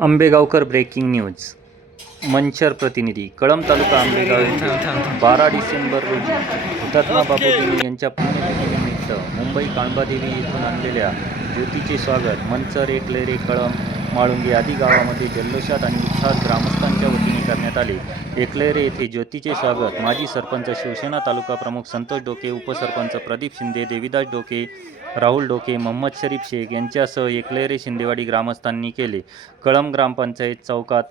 Ambegaonkar breaking news Manchar प्रतिनिधी कळंब तालुका आंबेगाव येथे बारा डिसेंबर रोजी हुतात्मा बाबू गिनी यांच्या पुण्यतिथीनिमित्त मुंबई काणबादेवी येथून आणलेल्या ज्योतीचे स्वागत मंचर एकलेरे कळंब माळुंगे आदी गावामध्ये जल्लोषात आणि उत्साहात ग्रामस्थांच्या करण्यात आले. एकलेरे येथे ज्योतीचे स्वागत. माजी सरपंच शिवसेना तालुका प्रमुख संतोष डोके उपसरपंच प्रदीप शिंदे देविदास डोके राहुल डोके मोहम्मद शरीफ शेख यांच्यासह एकलेरे शिंदेवाडी ग्रामस्थांनी केले. कळम ग्रामपंचायत चौकात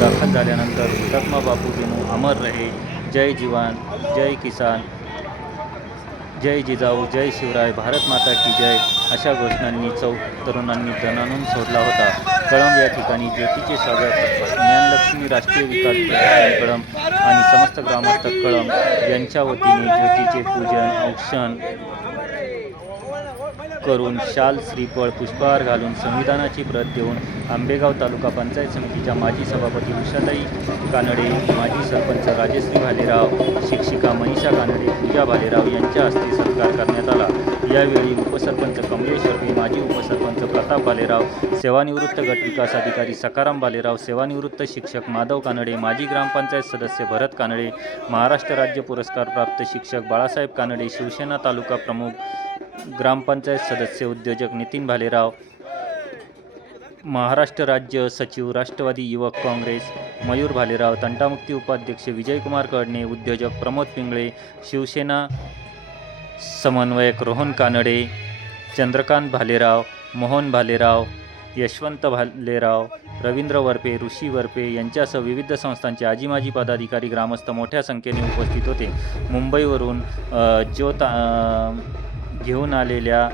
दाखल झाल्यानंतर हुतात्मा बापू गेनू अमर रहे जय जीवन जय किसान जय जिजाऊ जय शिवराय भारत माता की जय अशा घोषणांनी चौक तरुणांनी जनानून सोडला होता. कळंब या ठिकाणी ज्योतीचे स्वागत ज्ञानलक्ष्मी राष्ट्रीय विकास प्रतिष्ठान कळंब आणि समस्त ग्रामस्थ कळंब यांच्या वतीने ज्योतीचे पूजन औक्षण करून शाल श्रीफळ पुष्पहार घालून संविधानाची प्रत देऊन आंबेगाव तालुका पंचायत समितीच्या माजी सभापती उषाताई कानडे माजी सरपंच राजश्री भालेराव शिक्षिका मनीषा कानडे पूजा भालेराव यांच्या हस्ते सत्कार करण्यात आला. यावेळी उपसरपंच कमलेश माजी उपसरपंच प्रताप भालेराव सेवानिवृत्त गट विकास अधिकारी सकाराम भालेराव सेवानिवृत्त शिक्षक माधव कानडे माजी ग्रामपंचायत सदस्य भरत कानडे महाराष्ट्र राज्य पुरस्कार प्राप्त शिक्षक बाळासाहेब कानडे शिवसेना तालुका प्रमुख ग्रामपंचायत सदस्य उद्योजक नितीन भालेराव महाराष्ट्र राज्य सचिव राष्ट्रवादी युवक काँग्रेस मयूर भालेराव तंटामुक्ती उपाध्यक्ष विजयकुमार कडणे उद्योजक प्रमोद पिंगळे शिवसेना समन्वयक रोहन कानडे चंद्रकांत भालेराव मोहन भालेराव यशवंत भालेराव रवींद्र वरपे ऋषी वरपे यांच्यासह विविध संस्थांचे आजीमाजी पदाधिकारी ग्रामस्थ मोठ्या संख्येने उपस्थित होते. मुंबईवरून ज्योता ज्योत घेऊन आलेल्या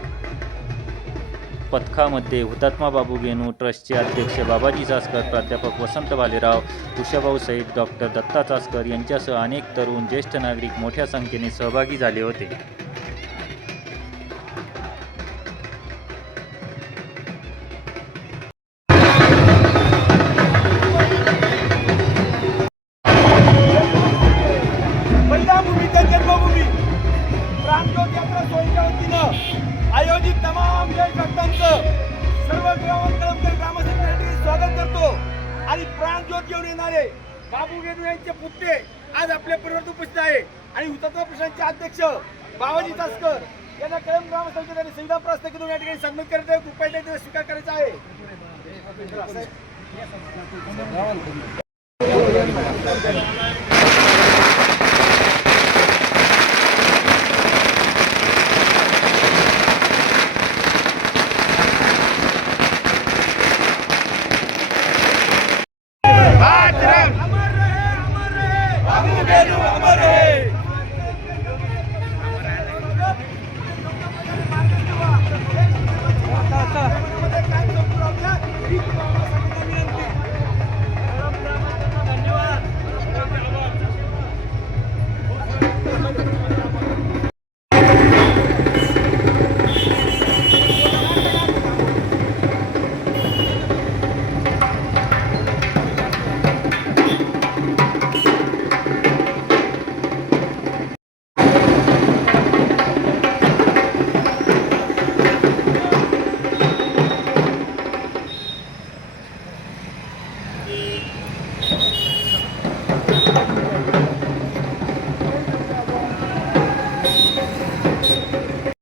पथकामध्ये हुतात्मा बाबू गेनू ट्रस्टचे अध्यक्ष बाबाजी चासकर प्राध्यापक वसंत भालेराव तुषाभाऊ सहित डॉक्टर दत्ता चासकर यांच्यासह अनेक तरुण ज्येष्ठ नागरिक मोठ्या संख्येने सहभागी झाले होते. कार्यकर्त्यांचं सर्व ग्रामकर्मचारी ग्रामस्थांसाठी स्वागत करतो. आणि प्राणज्योत घेऊन येणारे बाबू गेनू यांचे पुत्ते आज आपल्या परिवारात उपस्थित आहे. आणि हुतात्मा प्रशांचे अध्यक्ष बाबाजी तासकर यांना कळम ग्रामस्थांच्या त्यांनी संविधान प्रस्ताव करून या ठिकाणी सन्मान करत आहे कृपया स्वीकार करायचा आहे.